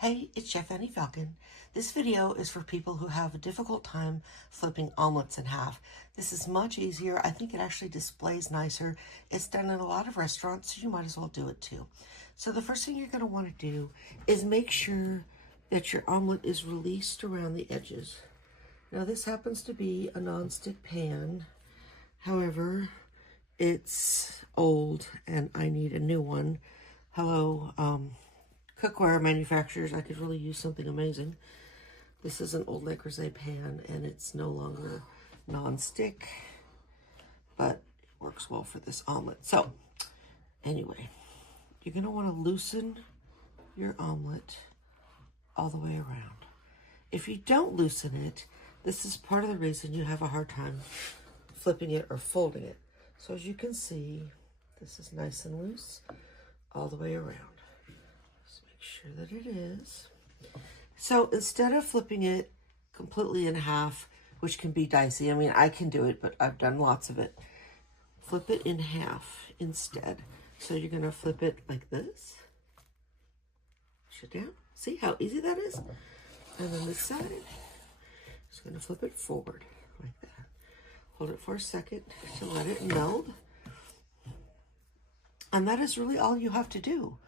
Hey, it's Chef Annie Falcon. This video is for people who have a difficult time flipping omelets in half. This is much easier. I think it actually displays nicer. It's done in a lot of restaurants, so you might as well do it too. So the first thing you're going to want to do is make sure that your omelet is released around the edges. Now this happens to be a non-stick pan. However, it's old and I need a new one. Hello, cookware manufacturers, I could really use something amazing. This is an 𝘠𝘆𝘆𝘆𝘆𝑆e pan and it's no longer non-stick, but it works well for this omelet. So anyway, you're going to want to loosen your omelet all the way around. If you don't loosen it, this is part of the reason you have a hard time flipping it or folding it. So as you can see, this is nice and loose all the way around. Sure that it is. So instead of flipping it completely in half, which can be dicey, I mean, I can do it, but I've done lots of it. Flip it in half instead. So you're going to flip it like this. Push it down. See how easy that is? And then this side, just going to flip it forward like that. Hold it for a second to let it meld. And that is really all you have to do.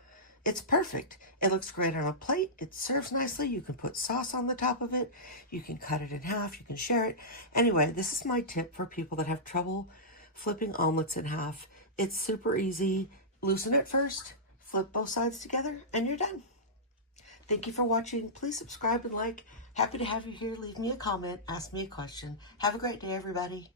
It's perfect. It looks great on a plate. It serves nicely. You can put sauce on the top of it. You can cut it in half. You can share it. Anyway, this is my tip for people that have trouble flipping omelets in half. It's super easy. Loosen it first, flip both sides together, and you're done. Thank you for watching. Please subscribe and like. Happy to have you here. Leave me a comment. Ask me a question. Have a great day, everybody.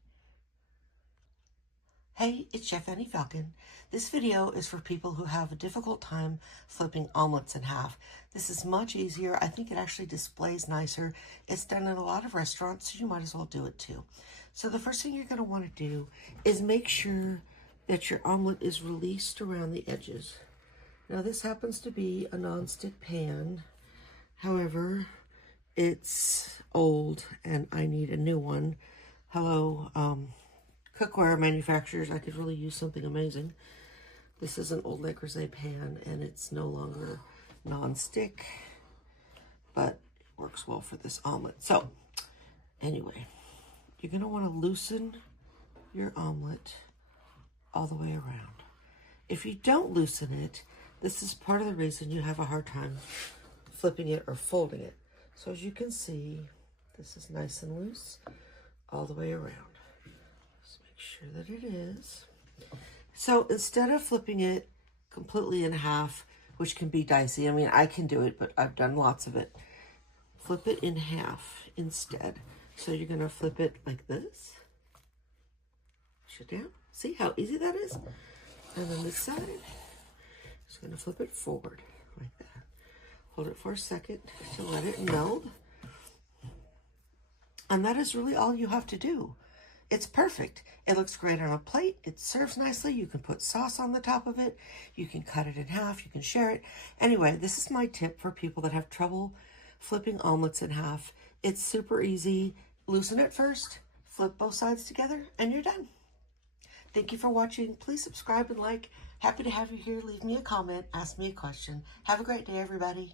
Hey, it's Chef Annie Falcon. This video is for people who have a difficult time flipping omelets in half. This is much easier. I think it actually displays nicer. It's done in a lot of restaurants, so you might as well do it too. So the first thing you're going to want to do is make sure that your omelet is released around the edges. Now this happens to be a non-stick pan. However, it's old and I need a new one. Hello, cookware manufacturers, I could really use something amazing. This is an 𝘠𝘆𝘆𝘆𝘆𝑆e pan and it's no longer non-stick, but it works well for this omelet. So anyway, you're going to want to loosen your omelet all the way around. If you don't loosen it, this is part of the reason you have a hard time flipping it or folding it. So as you can see, this is nice and loose all the way around. Sure that it is. So instead of flipping it completely in half, which can be dicey, I mean, I can do it, but I've done lots of it. Flip it in half instead. So you're going to flip it like this. Push it down. See how easy that is? And then this side, just going to flip it forward like that. Hold it for a second to let it meld. And that is really all you have to do. It's perfect. It looks great on a plate. It serves nicely. You can put sauce on the top of it. You can cut it in half. You can share it. Anyway, this is my tip for people that have trouble flipping omelets in half. It's super easy. Loosen it first, flip both sides together, and you're done. Thank you for watching. Please subscribe and like. Happy to have you here. Leave me a comment. Ask me a question. Have a great day, everybody.